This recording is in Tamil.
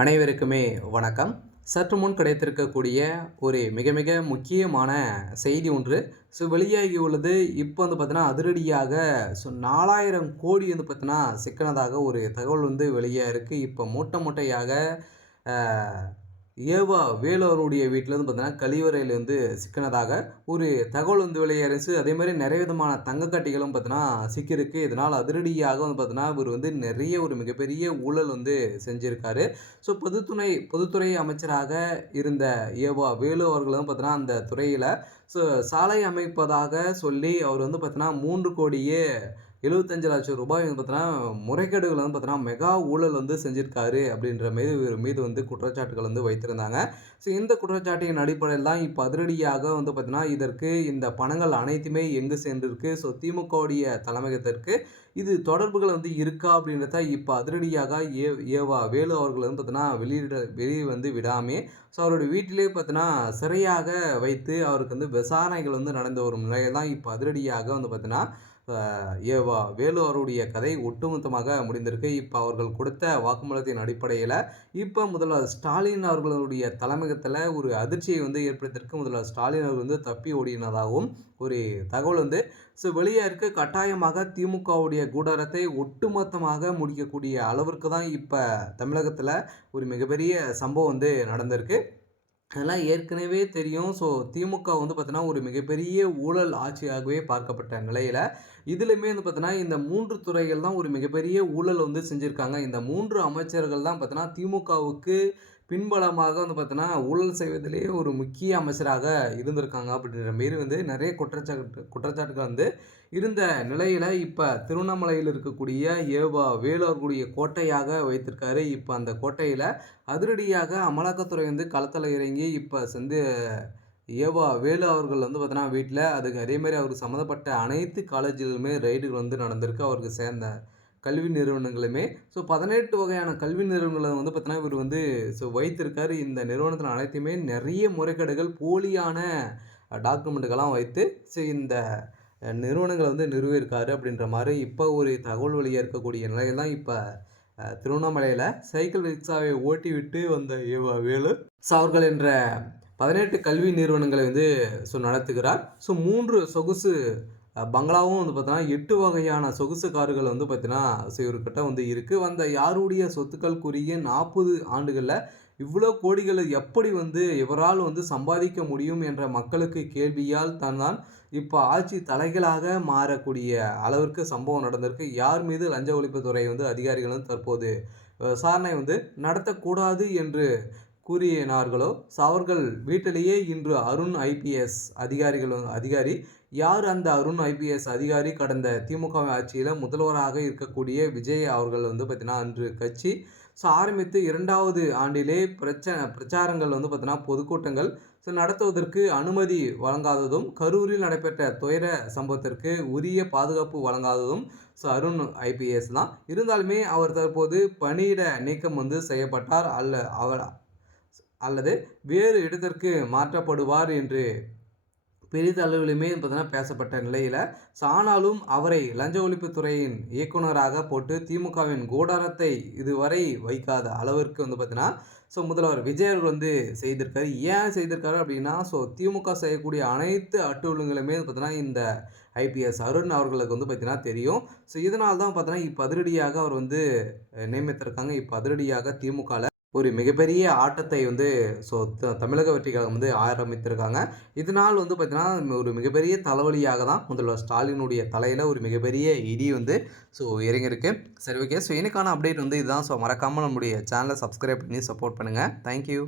அனைவருக்குமே வணக்கம். சற்று முன் கிடைத்திருக்கக்கூடிய ஒரு மிக மிக முக்கியமான செய்தி ஒன்று வெளியாகியுள்ளது. இப்போ பார்த்தீங்கன்னா அதிரடியாக 4000 கோடி பார்த்தீங்கன்னா சிக்கினதாக ஒரு தகவல் வெளியாக இருக்குது. இப்போ மூட்டை மூட்டையாக ஏவா வேலு அவருடைய வீட்டிலேருந்து பார்த்தீங்கன்னா கழிவறையிலேருந்து சிக்கினதாக ஒரு தகவல் வெளியாகிருச்சு. அதேமாதிரி நிறைய விதமான தங்கக்கட்டிகளும் பார்த்தீங்கன்னா சிக்கியிருக்கு. இதனால் அதிரடியாக பார்த்தீங்கன்னா இவர் நிறைய ஒரு மிகப்பெரிய ஊழல் செஞ்சுருக்காரு. ஸோ பொதுத்துறை அமைச்சராக இருந்த ஏவா வேலு அவர்களும் பார்த்தீங்கன்னா அந்த துறையில் சாலை அமைப்பதாக சொல்லி அவர் பார்த்தீங்கன்னா 3 கோடியே 75 லட்சம் ரூபாய் பார்த்தீங்கன்னா முறைகேடுகள் பார்த்தீங்கன்னா மெகா ஊழல் செஞ்சிருக்காரு அப்படின்ற மாரி இவர் மீது குற்றச்சாட்டுகள் வைத்திருந்தாங்க. ஸோ இந்த குற்றச்சாட்டின் அடிப்படையில் தான் இப்போ அதிரடியாக பார்த்தீங்கன்னா இதற்கு இந்த பணங்கள் அனைத்துமே எங்கு சென்றிருக்கு, ஸோ திமுகவுடைய தலைமையகத்திற்கு இது தொடர்புகள் இருக்கா அப்படின்றத இப்போ அதிரடியாக ஏவா வேலு அவர்கள் பார்த்தீங்கன்னா வெளியே விடாமே ஸோ அவருடைய வீட்டிலே பார்த்தீங்கன்னா சிறையாக வைத்து அவருக்கு விசாரணைகள் நடந்த ஒரு நிலையில் தான் இப்போ அதிரடியாக பார்த்தீங்கன்னா ஏவா வேலு அவருடைய கதை ஒட்டுமொத்தமாக முடிந்திருக்கு. இப்போ அவர்கள் கொடுத்த வாக்குமூலத்தின் அடிப்படையில் இப்போ முதல்வர் ஸ்டாலின் அவர்களுடைய தலைமையகத்தில் ஒரு அதிர்ச்சியை ஏற்படுத்தியிருக்கு. முதல்வர் ஸ்டாலின் அவர்கள் தப்பி ஓடினதாகவும் ஒரு தகவல் வெளியே இருக்க கட்டாயமாக திமுகவுடைய கூடாரத்தை ஒட்டுமொத்தமாக முடிக்கக்கூடிய அளவிற்கு தான் இப்போ தமிழகத்தில் ஒரு மிகப்பெரிய சம்பவம் நடந்திருக்கு. அதெல்லாம் ஏற்கனவே தெரியும். ஸோ திமுக பார்த்தீங்கன்னா ஒரு மிகப்பெரிய ஊழல் ஆட்சியாகவே பார்க்கப்பட்ட நிலையில் இதுலையுமே பார்த்தீங்கன்னா இந்த 3 துறைகள் தான் ஒரு மிகப்பெரிய ஊழல் செஞ்சுருக்காங்க. இந்த 3 அமைச்சர்கள் தான் பார்த்தீங்கன்னா திமுகவுக்கு பின்பலமாக பார்த்தீங்கன்னா ஊழல் செய்வதிலேயே ஒரு முக்கிய அமைச்சராக இருந்திருக்காங்க அப்படின்ற மாரி நிறைய குற்றச்சாட்டுகள் இருந்த நிலையில் இப்போ திருவண்ணாமலையில் இருக்கக்கூடிய ஏவா வேலு அவர்களுடைய கோட்டையாக வைத்திருக்காரு. இப்போ அந்த கோட்டையில் அதிரடியாக அமலாக்கத்துறை களத்தில் இறங்கி இப்போ ஏவா வேலு அவர்கள் பார்த்தீங்கன்னா வீட்டில் அதுக்கு அதேமாதிரி அவருக்கு சம்மந்தப்பட்ட அனைத்து காலேஜிலுமே ரைடுகள் நடந்திருக்கு. அவருக்கு சேர்ந்த கல்வி நிறுவனங்களுமே 18 வகையான கல்வி நிறுவனங்களை பார்த்தீங்கன்னா இவர் வைத்திருக்காரு. இந்த நிறுவனத்தில் அனைத்துமே நிறைய முறைகேடுகள் போலியான டாக்குமெண்ட்டுகள்லாம் வைத்து இந்த நிறுவனங்களை நிறுவியிருக்காரு அப்படின்ற மாதிரி இப்போ ஒரு தகவல் வழியாக இருக்கக்கூடிய நிலையில் தான் இப்போ திருவண்ணாமலையில் சைக்கிள் ரிக்ஷாவை ஓட்டி விட்டு வந்த ஏவா வேலு அவர்கள் என்ற 18 கல்வி நிறுவனங்களை நடத்துகிறார். 3 சொகுசு பங்களாவும் பார்த்தீங்கன்னா 8 வகையான சொகுசு கார்கள் பார்த்தீங்கன்னா இவர்கிட்ட இருக்குது. யாருடைய சொத்துக்களுக்குரிய 40 ஆண்டுகளில் இவ்வளோ கோடிகளை எப்படி இவரால் சம்பாதிக்க முடியும் என்ற மக்களுக்கு கேள்வியால் தான் இப்போ ஆட்சி தலைகளாக மாறக்கூடிய அளவிற்கு சம்பவம் நடந்திருக்கு. யார் மீது லஞ்ச ஒழிப்புத்துறை அதிகாரிகளும் தற்போது விசாரணை நடத்தக்கூடாது என்று கூறினார்களோ அவர்கள் வீட்டிலேயே இன்று அருண் ஐபிஎஸ் அதிகாரி யார் அந்த அருண் ஐபிஎஸ் அதிகாரி கடந்த திமுக ஆட்சியில் முதல்வராக இருக்கக்கூடிய விஜய் அவர்கள் பார்த்தீங்கன்னா அன்று கட்சி ஆரம்பித்து 2வது ஆண்டிலே பிரச்சாரங்கள் பார்த்தீங்கன்னா பொதுக்கூட்டங்கள் நடத்துவதற்கு அனுமதி வழங்காததும், கரூரில் நடைபெற்ற துயர சம்பவத்திற்கு உரிய பாதுகாப்பு வழங்காததும் அருண் ஐபிஎஸ் தான். இருந்தாலுமே அவர் தற்போது பணியிட நீக்கம் செய்யப்பட்டார் அல்லது வேறு இடத்திற்கு மாற்றப்படுவார் என்று பெரிதளவிலுமே பார்த்தீங்கன்னா பேசப்பட்ட நிலையில் ஆனாலும் அவரை லஞ்ச ஒழிப்புத்துறையின் இயக்குநராக போட்டு திமுகவின் கூடாரத்தை இதுவரை வைக்காத அளவிற்கு பார்த்தீங்கன்னா முதல்வர் விஜய் அவர்கள் செய்திருக்காரு. ஏன் செய்திருக்காரு அப்படின்னா திமுக செய்யக்கூடிய அனைத்து அட்டூழியங்களுமே பார்த்தீங்கன்னா இந்த ஐபிஎஸ் அருண் அவர்களுக்கு பார்த்தீங்கன்னா தெரியும். இதனால் தான் பார்த்தீங்கன்னா இப்போ அதிரடியாக அவர் நியமித்திருக்காங்க. இப்போ அதிரடியாக திமுகவில் ஒரு மிகப்பெரிய ஆட்டத்தை தமிழக வெற்றி கழகம் ஆரம்பித்திருக்காங்க. இதனால் பார்த்தீங்கன்னா ஒரு மிகப்பெரிய தலைவலியாக தான் முதல்வர் ஸ்டாலினுடைய தலையில் ஒரு மிகப்பெரிய இடி இறங்கியிருக்கு. சரி, ஓகே. எனக்கான அப்டேட் இதுதான். மறக்காமல் நம்முடைய சேனலை சப்ஸ்கிரைப் பண்ணி சப்போர்ட் பண்ணுங்கள். தேங்க்யூ.